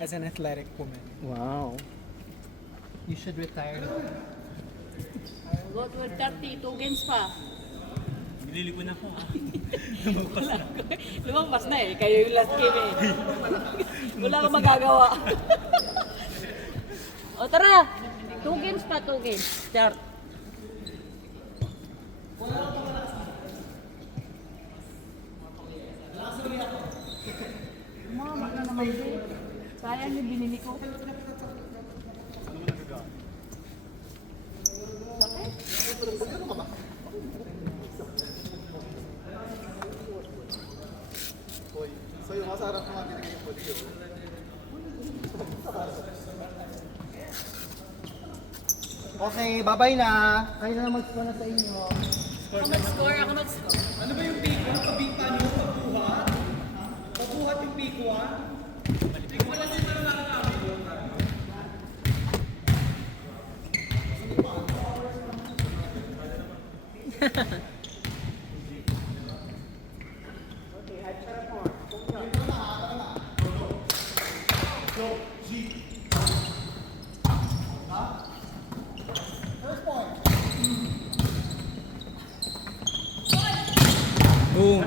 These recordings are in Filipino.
as an athletic woman. Wow. You should retire. Go to 30, 2 games pa. Binili ko na ako ha. Lumampas na eh, kayo yung last game eh. Wala kang magagawa. O tara, 2 games pa, 2 games. Start. Mama na naman din. Sayang yung binili ko. Sa'yo, masarap naman binigay ko dito. Okay, bye-bye na. Kayo na mag-score na sa inyo. Ako mag-score, ako mag-score. Ano ba yung pico? Paano yung pagbuhat? Pagbuhat yung pico ah? Boom.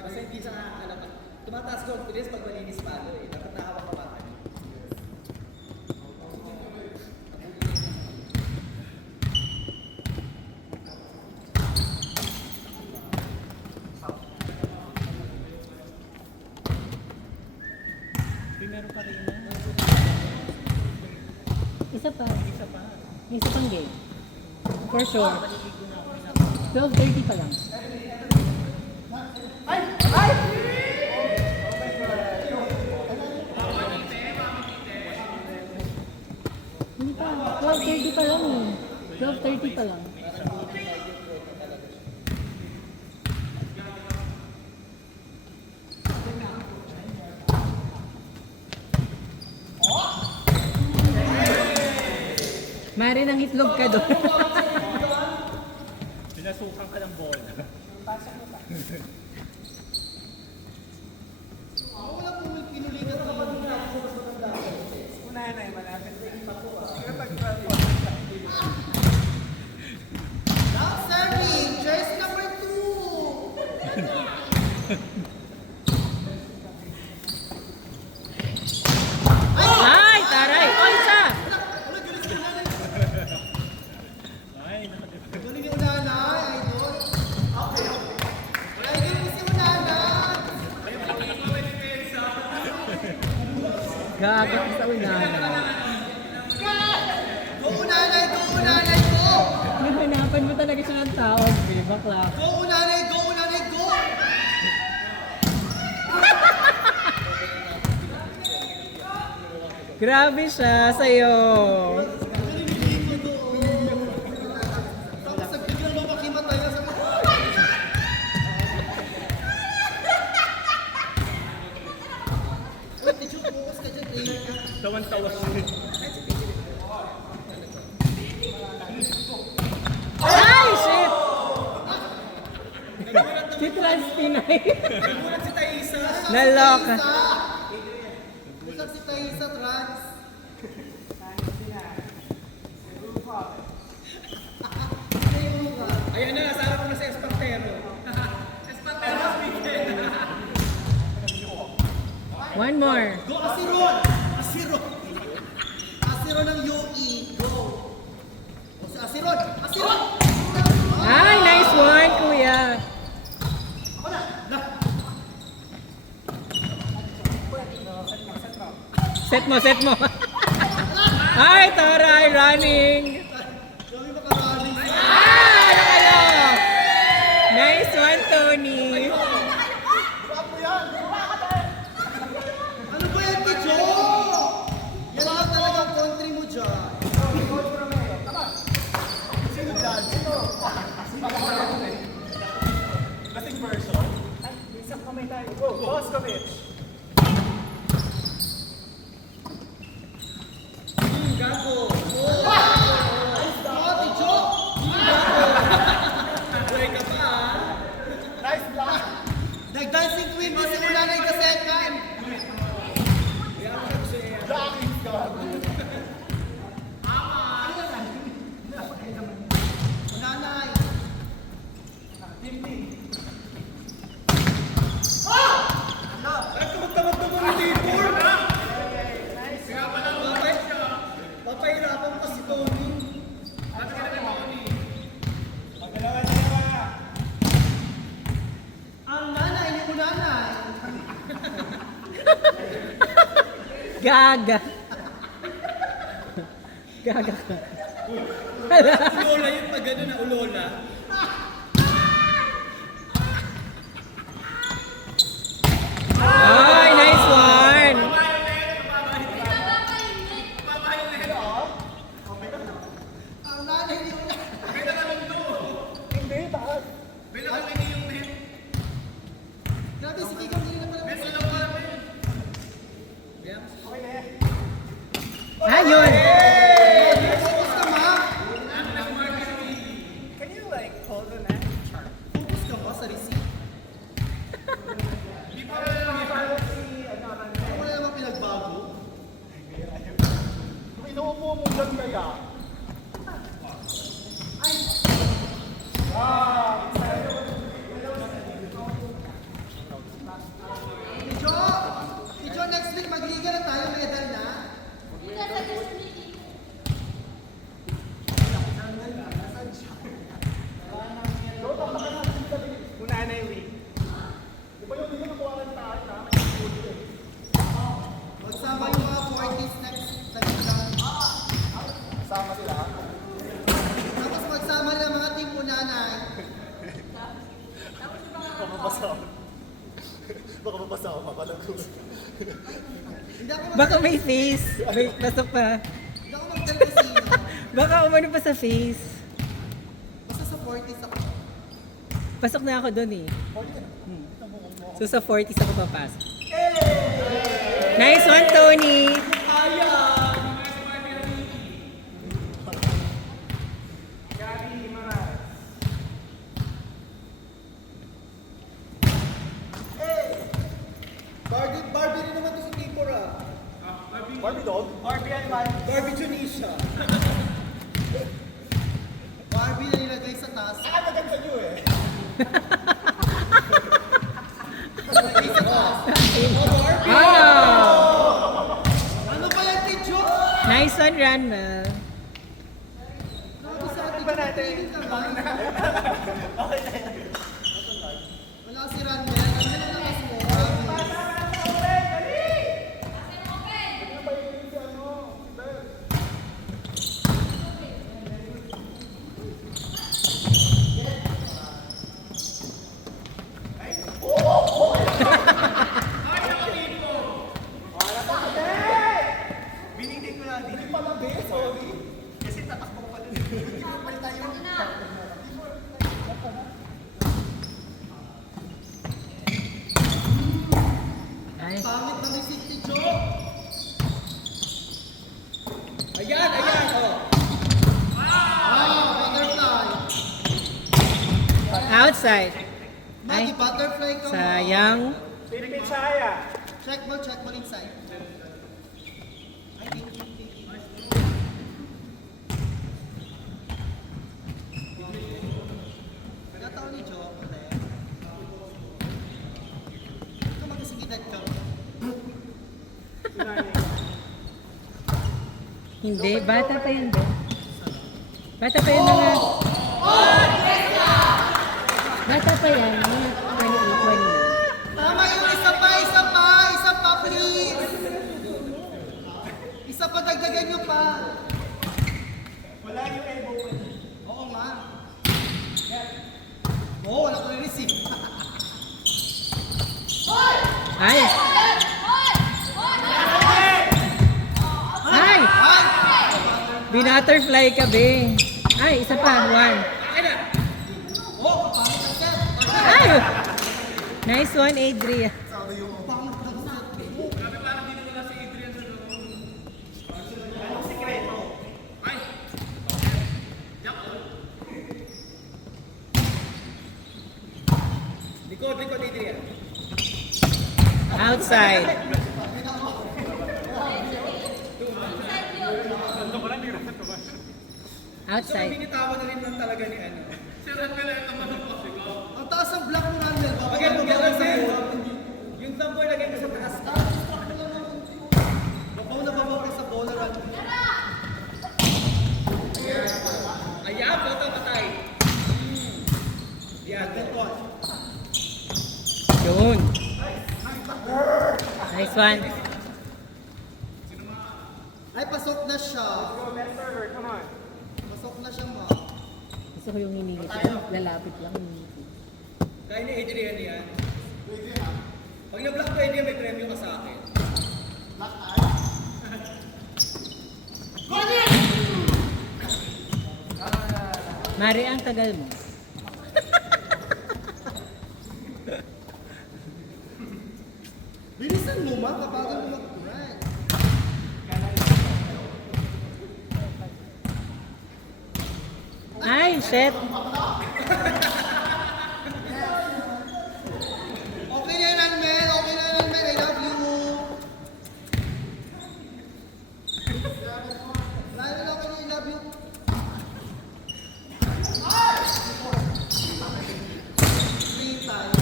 Kasi hindi sa tumataas confidence pag malinis pa eh. Dapat nahawak ka mata. Meron pa rin na. Isa pa. May isa pang game. For sure. 12:30 pa lang. Hindi pa. 12:30 pa lang eh. 12:30 pa lang. Mari ng itlog ka doon. Pinasukan ka ng bola. Wala po may pinuligan ka ba nung Unahan na yung malapit. Now serving, choice number 2. Ay, taray! O, isa! Ay, Galing yung nanay, idol. Okay. Wala yung galing si nanay. Gagat sa unahan. Go nanay, go nanay, go. Nahanapan mo talaga siya ng tao. Okay, bakla. Go nanay, go nanay, go. Grabe siya sa'yo. Tapos biglang mapakimatay na sa Uy, did you focus ka dyan, player ka? tawan-tawa siya. Ay, shit! Si Trans Pinay. Nagulat si Taisa. Naloka. Usap si Taisa, Trans. Ayan na, nasa harap ko na si Espartero. Espartero speaker. One more. Go, Asiron! Asiron! Asiron ng UE. Go! O si Asiron! Asiron! Ay, nice one, kuya. Set mo, set mo. Ay, taray, running. Dami makaraling sa... Ah, ano? Nice one, Tony. Ano ba yan, Tijo? Yan lang talagang country mo dyan. Sino dyan? Sino? Kasing version. Ay, isang kamay tayo. Go, Boskovic. Gago. Oh, Tijo! Gago. Buhay ka pa, ah. Nag-dancing queen din si Ulanay ka second. Ulanay. Ay, tumagtamag-tamag ng table. Papahirapan pa si Tony. Ang nanay ni Ulanay. Gaga. Gaga ka. Ulola yun pag gano'n na ulola. Ay, nice one. Ang nanay ni Ulanay. Grabe, si Kikang hindi na pala. Ayun. Focus ka ma. Can you like hold on that? Focus ka ma sa receipt. Wala namang pinagbago. Inuupo mo dyan kaya? Ijo! Ijo, next week magliga na tayo, medal na. Unanay week. Magsama yung mga 40s next sa liga. Sama sila. Tapos magsama ng mga team Unanay. Baka mabasa ako, mapalago. Hindi ako Baka may face. Wait, pasok pa. Hindi ako magdalgasino. Baka umano pa sa face. Basta sa 40s ako. Pasok na ako doon eh. So sa 40s ako papasok. Nice one, Tony. Barbie rin naman to si Tipor ah. Barbie dog? Barbie Tunisia. Barbie na nilagay sa taas. Maganda nyo eh. Nilagay sa taas. Oh! Ano pa yan, Tijo? Nice one, Ranmel. Grabe sa ating training ka ba? Wala si Ranmel. Ranmel ang lakas mo. Binitin ko lang, hindi pala best, sorry. Kasi tatakbo pa dun. Hindi ko pala tayo. Nice. Pangit na receipt, Tijo. Ayan, oh. Butterfly. Outside. Magi, Ay, butterfly ka mo. sayang. Philippine Saya. Check mo inside. Ay, take it. Nagkataon ni Jo, pre. Ikaw magkasigidad ka. Hindi, bata pa yan doon. Bata pa yan mga... Bata pa yan, mga 28, 29. Tama yung isa pa, please. Isa pa, dagdagan nyo pa. Wala yung elbow. Oo nga. Oo, wala ko rin receipt. Ay! Ay! Ay! Binutterfly ka, be. Ay, isa pa. One. Oh, pangit na set. Ay! Nice one, Adria. Pangit na set. Likod, Adrian. Outside. Outside. Binitawan na rin lang talaga ni ano. Ang taas ang block mo, Randall. Bagay mo gano'n din. Yung tamboy lagay mo sa taas. Babaw na babaw ka sa bola, Randall. Ayan, bota patay. Yan, that one. Yun. Nice one. Ay, pasok na siya. Pasok na siya, ma. Gusto ko yung hiningit. Lalapit lang hiningit. Kaya ni Adrian yan. Pag na-block ko Adrian, may premyo ka sa akin. Mari, ang tagal mo. Bilisan mo, ma. Kabagal mo mag-grind. Ay, shit. Okay na yan, Mel. Okay na yan, Mel. I love you. Lalo na okay na, I love you. Free time.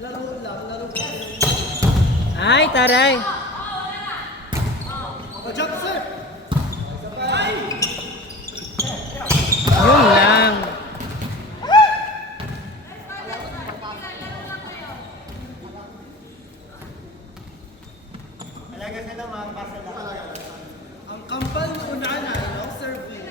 Laro lang, laro lang. Ay, taray. Jump, sir. Yun lang. Alaga sila mga pasa lang. Ang kampal na unahan ay no serving.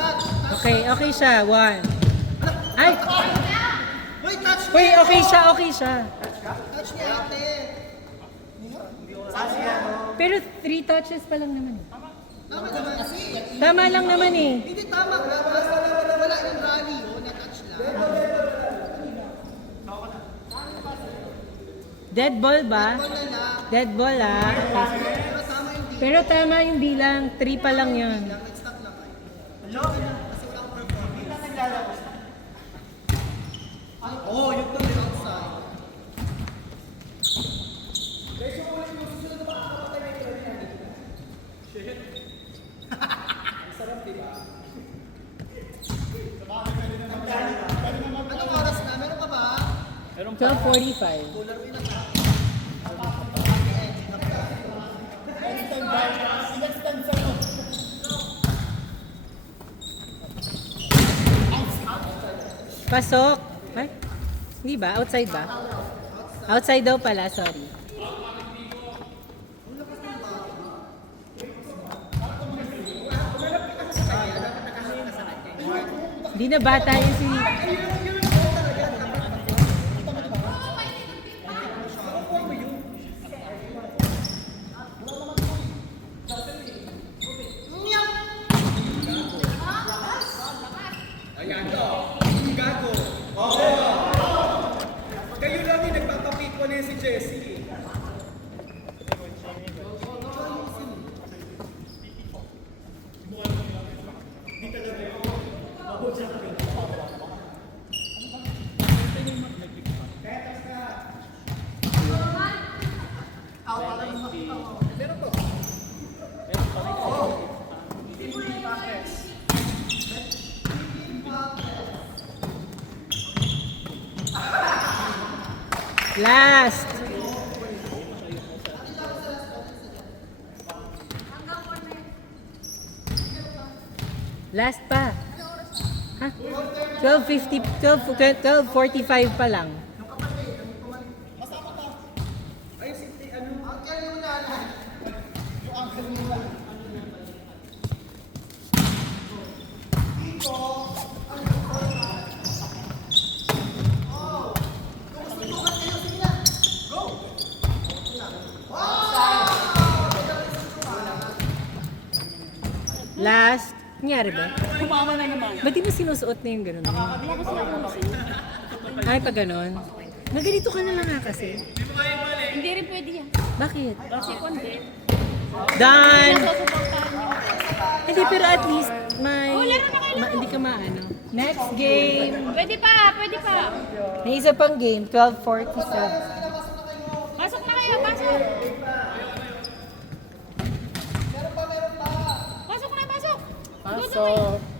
Touch. Okay, okay siya. One. Ay! Wait, touch Uy, okay siya, okay siya. Touch ni ate. Pero 3 touches pa lang naman. Tama naman. Tama lang naman eh. Hindi tama. Wala yung rally. O, na-touch lang. Dead ball ba? Wala na. Dead ball ah. Pero tama yung deal. Pero tama yung bilang. 3 pa lang yun. Nag-stop lang kayo. Kasi walang performance. Oo, yung to the outside. Anong oras na? Meron ka ba? 12:45. Pasok. Ay? Hindi ba? Outside ba? Outside daw pala, sorry. Hindi na bata yun si... Ayan to. Gago. Kayo lang yung nagpapapit ko na si Jessie. Last. Last pa. Ha? 12:50, 12:45 pa lang. Last. Nangyari ba? Kumama na naman. Ba't di mo sinusuot na yung gano'n? Ay, pag gano'n. Naganito ka na lang nga kasi. Hindi rin pwede yan. Bakit? Kasi kundi. Done! Nasusuportahan niyo. Hindi, pero at least, hindi ka maano. Next game. Pwede pa, pwede pa. May isa pang game, 12:47. Pasok na kayo, pasok. Pasok na, pasok. Go, Pasok.